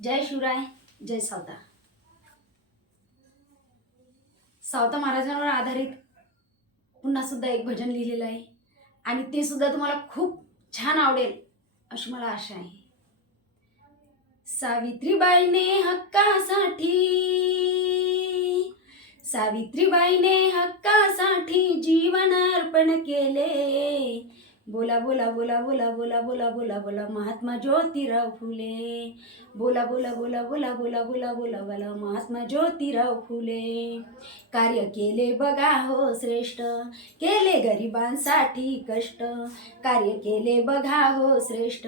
जय शिवराय, जय सावता. सावता महाराजांवर आधारित पुन्हा सुद्धा एक भजन लिहिलेलं आहे आणि ते सुद्धा तुम्हाला खूप छान आवडेल अशी मला आशा आहे. सावित्रीबाईने हक्कासाठी, सावित्रीबाईने हक्कासाठी जीवन अर्पण केले. बोला बोला बोला बोला बोला बोला बोला बोला महात्मा ज्योतिराव फुले. बोला बोला बोला बोला बोला बोला बोला बोला महात्मा ज्योतिराव फुले. कार्य केले बघा हो श्रेष्ठ, केले गरिबांसाठी कष्ट. कार्य केले बघा हो श्रेष्ठ,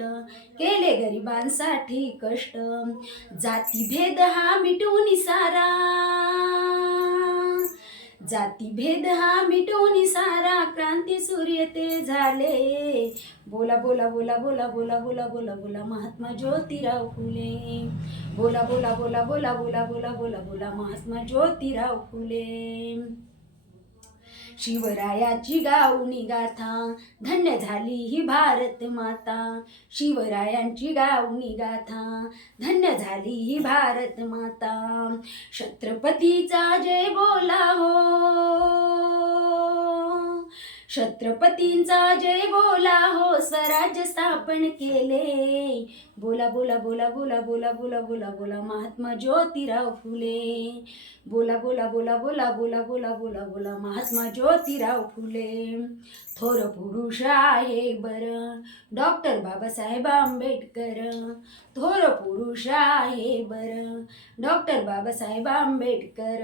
केले गरिबांसाठी कष्ट. जातीभेद हा मिटून सारा, जातीभेद हा मिटून सारा क्रांती सूर्य ते झाले. बोला बोला बोला बोला बोला बोला बोला बोला महात्मा ज्योतिराव फुले. बोला बोला बोला बोला बोला बोला बोला बोला महात्मा ज्योतिराव फुले. शिवरायाची गाऊनी गाथा, धन्य झाली ही भारत माता. शिवरायांची गाऊनी गाथा, धन्य झाली ही भारत माता. छत्रपतीचा जय बोला हो, छत्रपतींचा जय बोला हो, स्वराज्य स्थापन केले. बोला बोला बोला बोला बोला बोला बोला बोला महात्मा ज्योतिराव फुले. बोला बोला बोला बोला बोला बोला बोला बोला महात्मा ज्योतिराव फुले. थोर पुरुष आहे बर डॉक्टर बाबासाहेब आंबेडकर. थोर पुरुष आहे बर डॉक्टर बाबासाहेब आंबेडकर.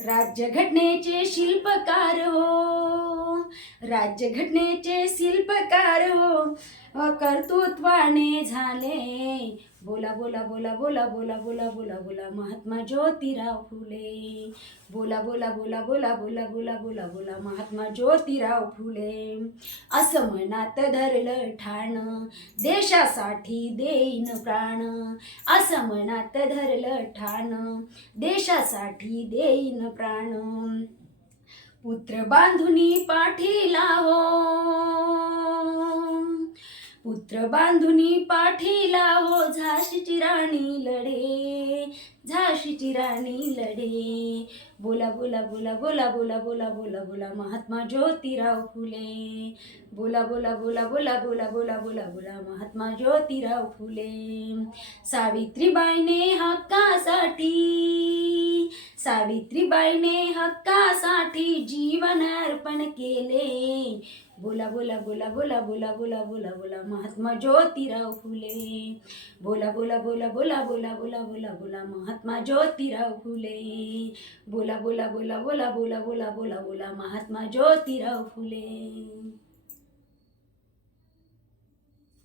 राज्यघटनेचे शिल्पकार हो, राज्यघटनेचे शिल्पकार हो, कर्तृत्वाने झाले. बोला बोला बोला बोला बोला बोला बोला बोला महात्मा ज्योतिराव फुले. बोला बोला बोला बोला बोला बोला बोला बोला महात्मा ज्योतिराव फुले. असं मनात धरलं ठाण, देशासाठी देईन प्राण. असं मनात धरलं ठाण, देशासाठी देईन प्राण. पुत्र बांधुनी पाठीला हो, पुत्र बांधुनी पाठीला हो, झाशीची राणी लढे, झाशीची राणी लढे. बोला बोला बोला बोला बोला बोला बोला बोला महात्मा ज्योतिराव फुले. बोला बोला बोला बोला बोला बोला बोला बोला महात्मा ज्योतिराव फुले. सावित्रीबाईने हक्कासाठी, सावित्रीबाईने हक्कासाठी जीवन अर्पण केले. बोला बोला बोला बोला बोला बोला बोला बोला महात्मा ज्योतिराव फुले. बोला बोला बोला बोला बोला बोला बोला बोला महात्मा ज्योतिराव फुले. बोला बोला बोला बोला बोला बोला बोला बोला महात्मा ज्योतिराव फुले.